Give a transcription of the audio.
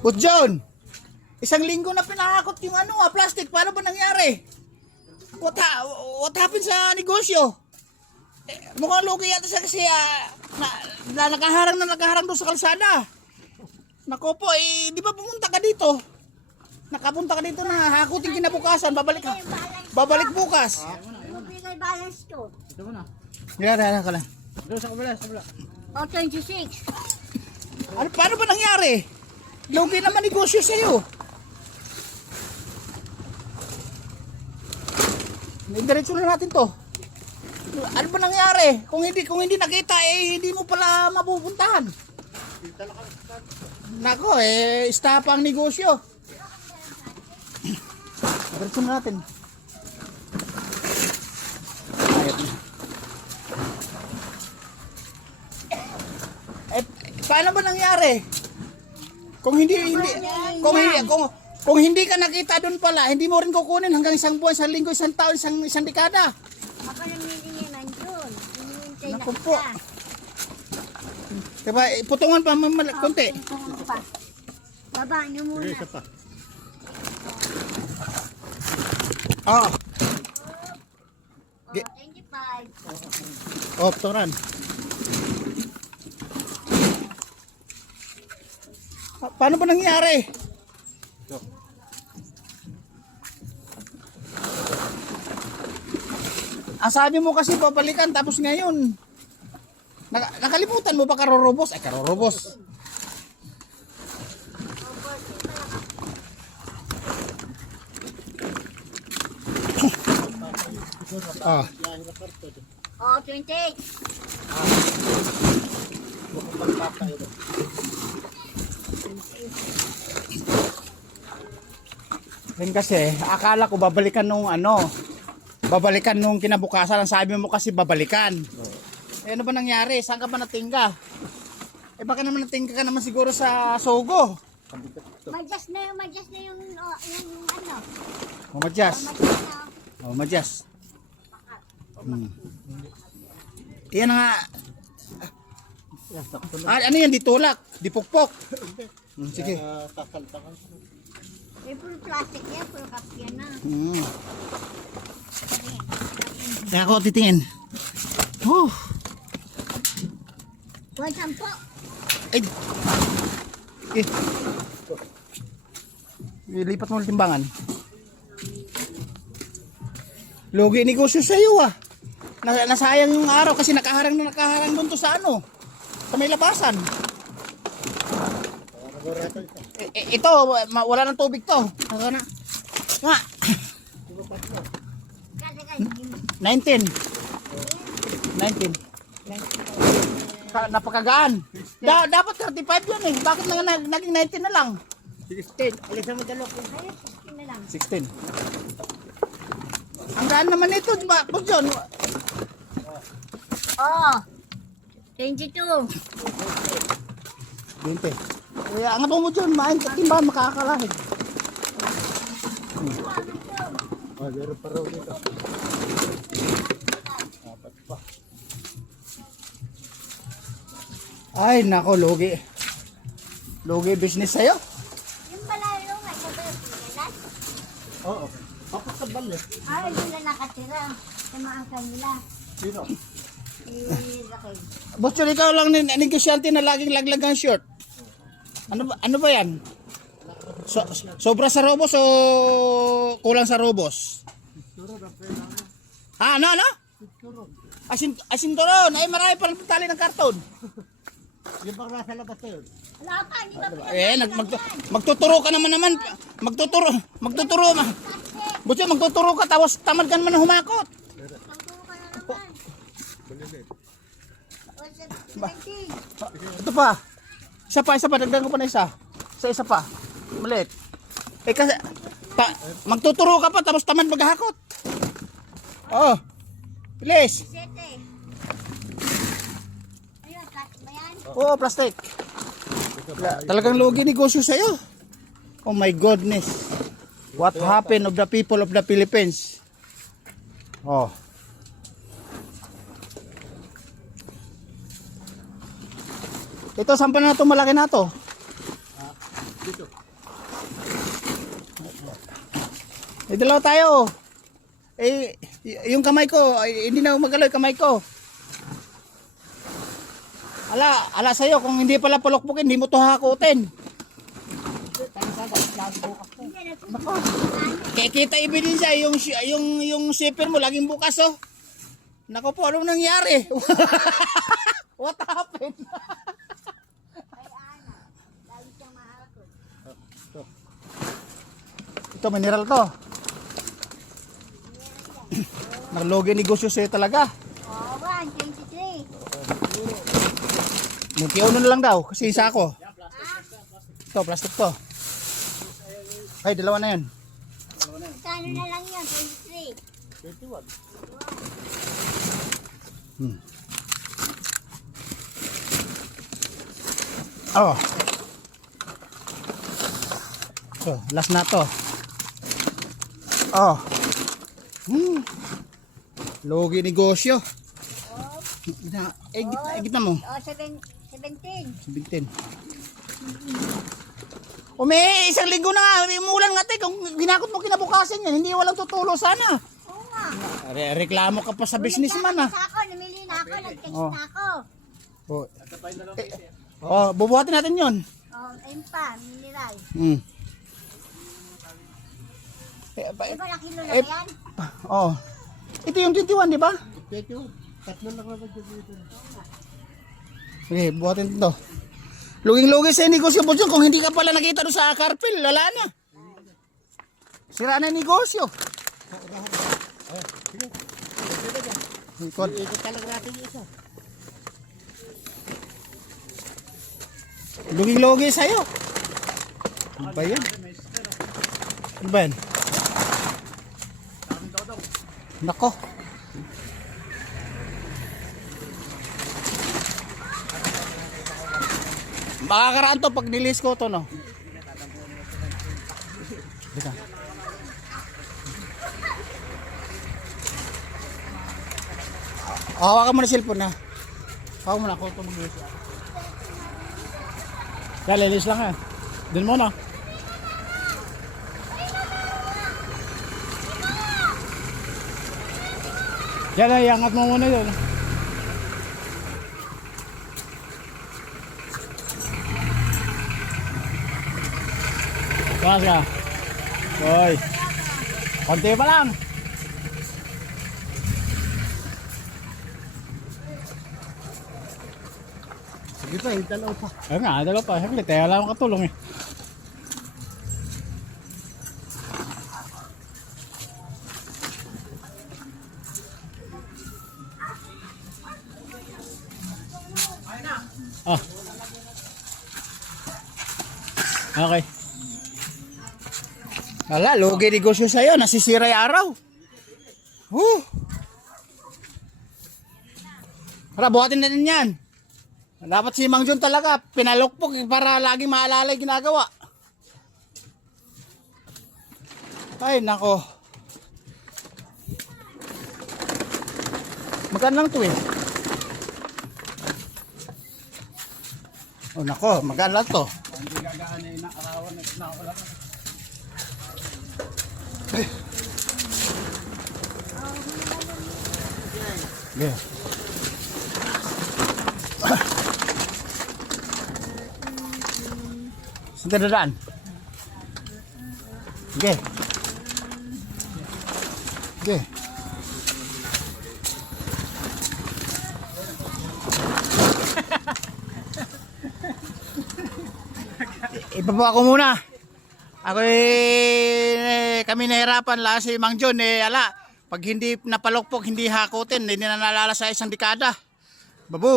But John, isang linggo na pinahakot yung plastic. Paano ba nangyari? What happened sa negosyo? Mukhang lugi yata siya kasi nakaharang doon sa kalsada. Nako po, di ba pumunta ka dito? Nakapunta ka dito na hakutin kinabukasan, babalik bukas. Ano bigay balance ko? Ito mo na. Yan ka lang. Doon sa kabila, sa kabila. O, 26. Paano ba nangyari? Lugi naman negosyo sa'yo. Diretso na natin to. Ano ba nangyari? Kung hindi nakita, hindi mo pala mapupuntahan. Nako, istapa ang negosyo. Diretso na natin. Ayot na. Paano ba nangyari? Kung hindi ka nakita doon pala, hindi mo rin kukunin hanggang isang buwan, isang linggo, isang taon, isang dekada. Ako namili niya nandun. Hinihintay na Naku po. kita. Diba, putungan pa konti. Tuntungan pa. Baba niyo muna. Isa pa. Oo. O, 25. Oh, putungan. Paano ba nangyari? Ang sabi mo kasi babalikan tapos ngayon nakalimutan mo ba karorobos? Ay, karorobos. Ah. O, 28. Then kasi akala ko babalikan nung kinabukasan. Ang sabi mo kasi babalikan. Ano ba nangyari? Saan ka ba natingga? Baka naman natingga ka naman siguro sa Sogo. Madjas na yung ano. Madyas. Madjas na. Madyas. Yan nga. Ano yan? Ditulak? Dipukpok? Sige. Eh, full plastic yan, full cup yan na. Kaya ako titingin. Buwan 10. Ay. Lipat mo ng timbangan. Logi negosyo sa iyo Nasayang yung araw kasi nakaharang doon to sa sa may labasan. Ito, wala ng tubig to. Ano na? Nga. 19. Napakagaan. Dapat 35 yan Bakit naging 19 na lang? 16. Alisan mo dalo. Ayun, 16 na lang. 16. Ang gaan naman ito, di ba? Boss John. Oh, 22. 20. Ang ato mo John, timbangan makakalahig. Meron pa raw dito. Dapat pa. Ay, nako, logi. Logi business sa'yo. Yung pala yung may kabilas. Oo. Papakabal Ay, doon na nakatira. Sa mga kanila. Sino? Laki. Boss John, ikaw lang negosyante na laging laglag ang short. Ano ba yan? Sobra sa robos o kulang sa robos? Ano? Asinturon. Ay, marami pa rin tali ng karton. Yung bang nasa labas na yun? Wala pa, hindi ba Magtuturo ka naman. Magtuturo. Boss John, magtuturo ka tapos tamad ka naman humakot. Pagturo ka na naman. O, 17. Ito pa. Isa pa, dagdagan ko pa na isa. Isa pa. Maliit. Kasi magtuturo ka pa tapos tamad maghakot. Oh. Bilis. 7. Ayun, plastic ba yan? Oh, plastic. Talagang lugi negosyo sa'yo. Oh my goodness. What happened of the people of the Philippines? Oh. Ito, saan pa na ito malaki na ito? dito. May dalawa tayo. Eh, yung kamay ko, ay, hindi na magalaw yung kamay ko. Ala sa'yo, kung hindi pala palokpukin, hindi mo to hakutin. Nako. Kaya kita ebidensya, yung zipper mo laging bukas oh. Nako po, anong nangyari? What happened? Ay, ana. Lagi siyang mahakot. Ito, mineral to. Naglogi negosyo sa'yo talaga. Oh, 123. Muntiyaw na lang daw, kasi isa ako. Ito, plastic to. Ay, dalawa na yun. Kano na lang yun? 23. 21. Oh. So, last na to. Oh. Logi negosyo. Gitna mo. Oh, 17. 17. O may isang linggo na nga, may umulan nga te, kung ginakot mo kinabukasan yan, hindi walang tutulo sana. Oo nga. Reklamo ka pa sa businessman ah. Nagkakalis ako, namili na ako, nag-text Oh. na ako. Bubuhatin natin yon. Oh, ayun pa, mineral. Di ba na kilo na Eh, yan? Oh. Ito yung 21, di ba? 21. Tatlo lang naman dito. Okay, buhatin ito. Luging-lugi sa negosyo po dyan. Kung hindi ka pala nakita doon sa Carpel, lala na. Sira na yung negosyo. Ikot. Ikot talaga natin yung isa. Luging-lugi sa'yo. Ano ba yan? Ano ba yan? Nako. Makakaraan to pag nilis ko to, no? Dito. Hawakan mo na cellphone na. Hawakan mo na ako ito mag-lilis. Kaya lilis lang eh. Dun mo na. Yan ay, angat mo muna yun. Tumas ka. Hoy. Konti pa lang. Sige pa, yung dalaw pa. Ayun nga, dalawa pa. Saglit, eh, wala akong katulong eh. Oh. Okay. Wala, lugi negosyo sa'yo. Nasisira yung araw. Para buhatin natin yan. Dapat si Mang John talaga pinalukpok para lagi maalala yung ginagawa. Ay, nako. Magkano lang to eh? Oh, nako, magkano lang to? Hindi gagaan na inaarawan na sinawala ka. Yeah. Saan tayo dadaan? Sige. Sige. Ibaba ko muna. Ako kami nahirapan la si Mang John ala. Pag hindi napalokpok, hindi hakutin, hindi na nalala sa isang dekada. Babu!